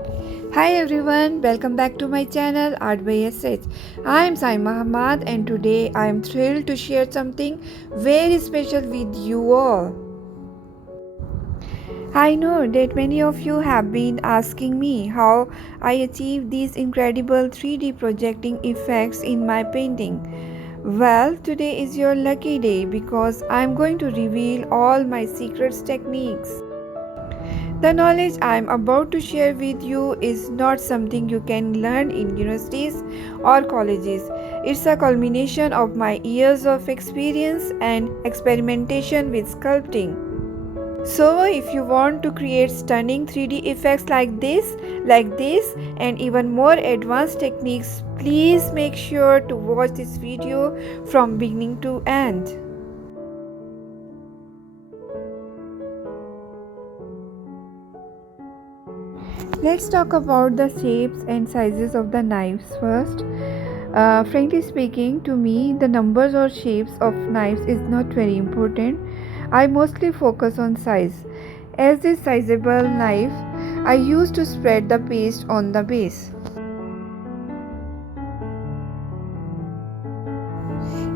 Hi everyone, welcome back to my channel Art by SH. I am Saima Hamad and today I am thrilled to share something very special with you all. I know that many of you have been asking me how I achieve these incredible 3D projecting effects in my painting. Well, today is your lucky day because I am going to reveal all my secrets techniques. The knowledge I am about to share with you is not something you can learn in universities or colleges. It's a culmination of my years of experience and experimentation with sculpting. So, if you want to create stunning 3D effects like this, and even more advanced techniques, please make sure to watch this video from beginning to end. Let's talk about the shapes and sizes of the knives first. Frankly speaking, to me, the numbers or shapes of knives is not very important. I mostly focus on size. As this sizable knife, I use to spread the paste on the base.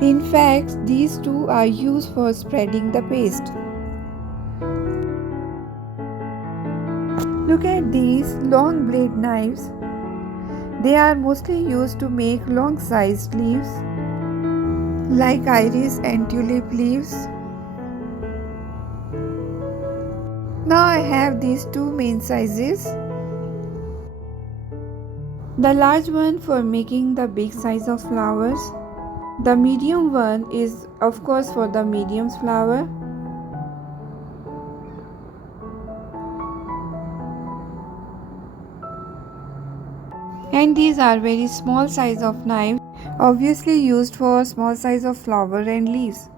In fact, these two are used for spreading the paste. Look at these long blade knives. They are mostly used to make long sized leaves like iris and tulip leaves. Now I have these two main sizes. The large one for making the big size of flowers. The medium one is of course for the medium flower. And these are very small size of knives, obviously used for small size of flower and leaves.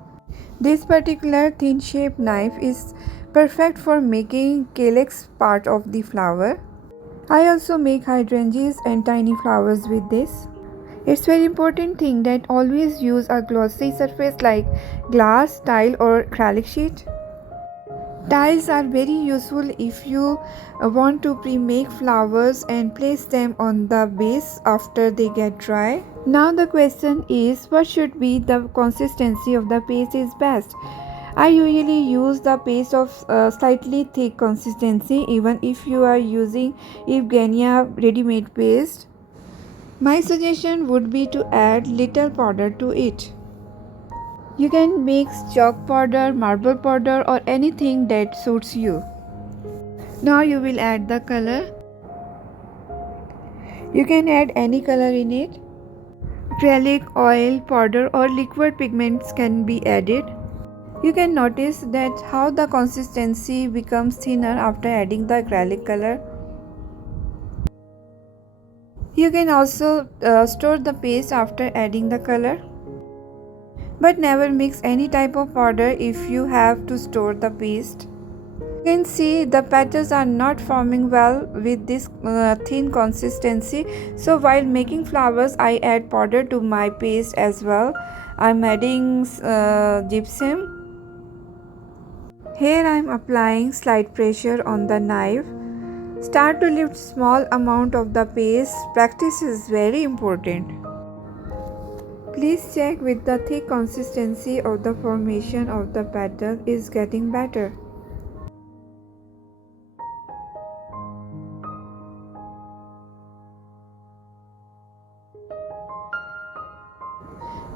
This particular thin shaped knife is perfect for making calyx part of the flower. I also make hydrangeas and tiny flowers with this. It's very important thing that always use a glossy surface like glass, tile or acrylic sheet. Tiles are very useful if you want to pre-make flowers and place them on the base after they get dry. Now the question is, what should be the consistency of the paste is best? I usually use the paste of slightly thick consistency even if you are using Evgenia ready-made paste. My suggestion would be to add little powder to it. You can mix chalk powder, marble powder or anything that suits you. Now you will add the color. You can add any color in it. Acrylic, oil, powder or liquid pigments can be added. You can notice that how the consistency becomes thinner after adding the acrylic color. You can also store the paste after adding the color. But never mix any type of powder if you have to store the paste. You can see the petals are not forming well with this thin consistency. So while making flowers, I add powder to my paste as well. I'm adding gypsum. Here I am applying slight pressure on the knife. Start to lift small amount of the paste. Practice is very important. Please check with the thick consistency of the formation of the petal is getting better.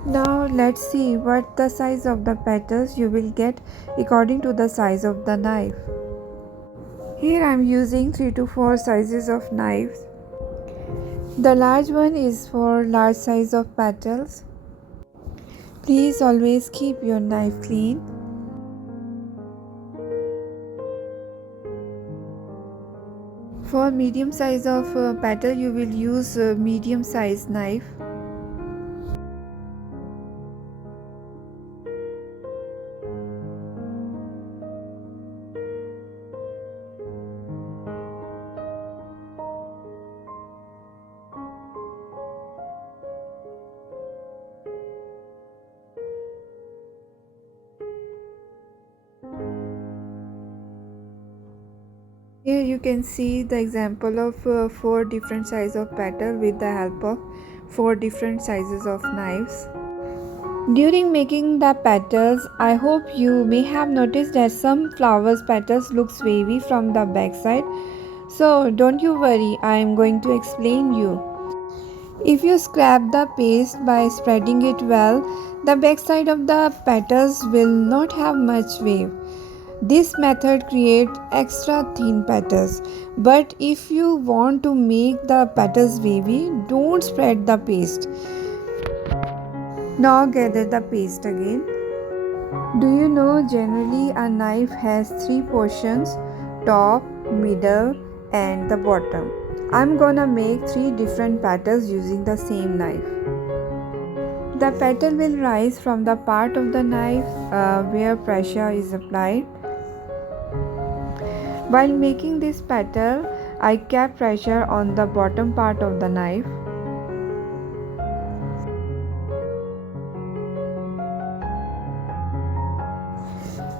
Now let's see what the size of the petals you will get according to the size of the knife. Here I am using 3 to 4 sizes of knives. The large one is for large size of petals. Please always keep your knife clean. For medium size of petal you will use a medium size knife. Here you can see the example of 4 different sizes of petal with the help of 4 different sizes of knives. During making the petals, I hope you may have noticed that some flowers petals looks wavy from the backside. So don't you worry, I am going to explain you. If you scrap the paste by spreading it well, the backside of the petals will not have much wave. This method creates extra thin petals. But if you want to make the petals wavy, don't spread the paste. Now gather the paste again. Do you know generally a knife has 3 portions: top, middle, and the bottom. I'm gonna make 3 different petals using the same knife. The petal will rise from the part of the knife where pressure is applied. While making this petal, I kept pressure on the bottom part of the knife.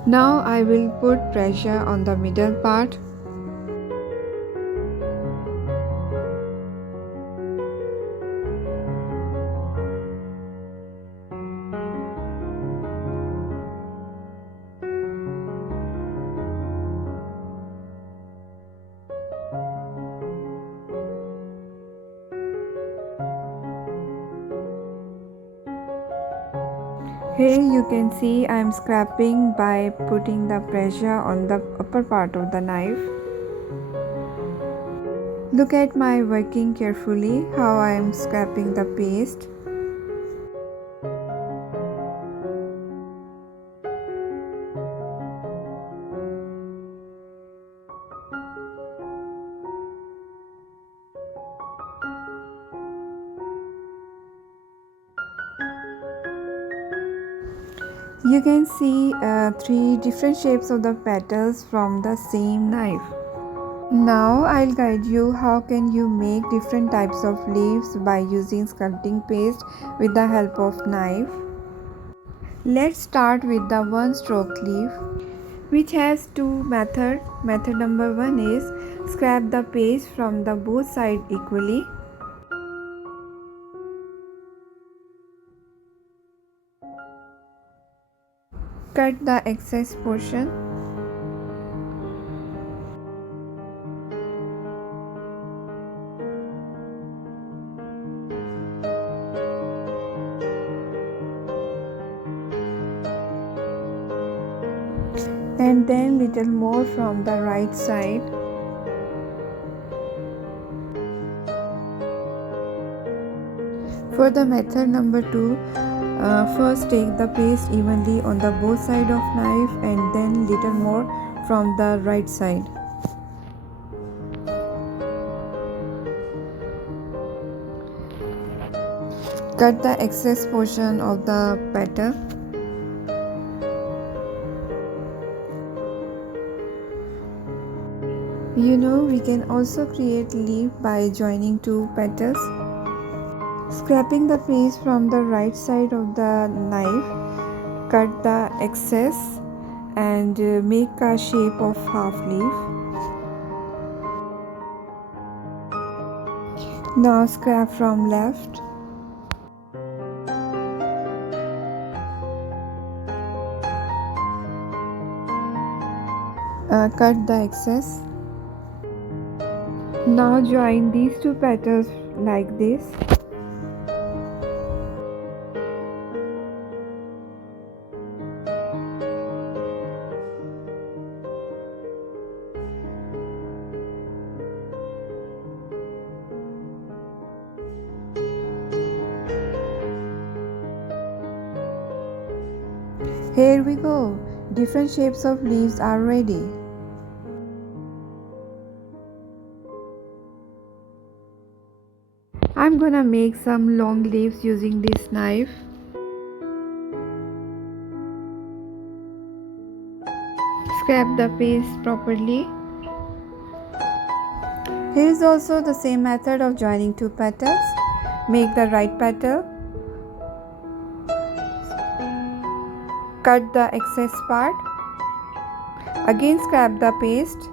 Now I will put pressure on the middle part. Here you can see I am scraping by putting the pressure on the upper part of the knife. Look at my working carefully how I am scraping the paste. You can see 3 different shapes of the petals from the same knife. Now I'll guide you how can you make different types of leaves by using sculpting paste with the help of knife. Let's start with the one stroke leaf, which has 2 methods. Method number 1 is scrap the paste from the both sides equally. Cut the excess portion. And then little more from the right side. For the method number 2, first take the paste evenly on the both side of knife and then little more from the right side. Cut the excess portion of the petal. You know, we can also create leaf by joining 2 petals. Scraping the paste from the right side of the knife, cut the excess and make a shape of half leaf. Now scrap from left. Cut the excess. Now join these 2 petals like this. Here we go. Different shapes of leaves are ready. I'm gonna make some long leaves using this knife. Scrap the paste properly. Here is also the same method of joining 2 petals. Make the right petal. Cut the excess part. Again scrap the paste.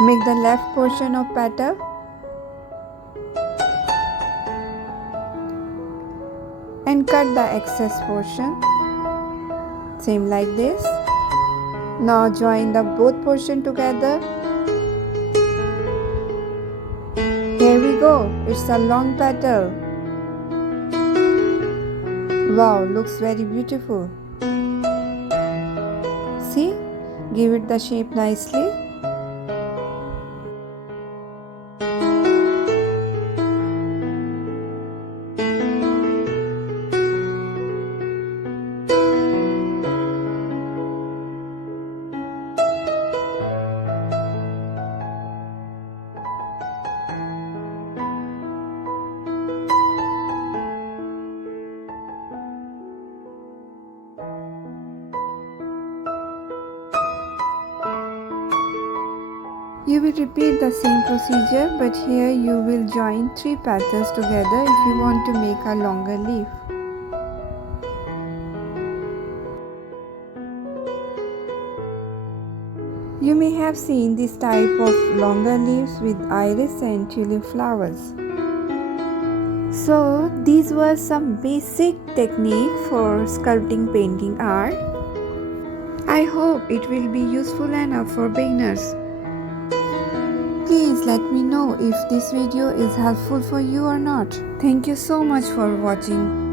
Make the left portion of petal and cut the excess portion. Same like this. Now join the both portion together. Here we go. It's a long petal. Wow, looks very beautiful. See? Give it the shape nicely. You will repeat the same procedure, but here you will join 3 petals together if you want to make a longer leaf. You may have seen this type of longer leaves with iris and tulip flowers. So these were some basic technique for sculpting painting art. I hope it will be useful enough for beginners. Please let me know if this video is helpful for you or not. Thank you so much for watching.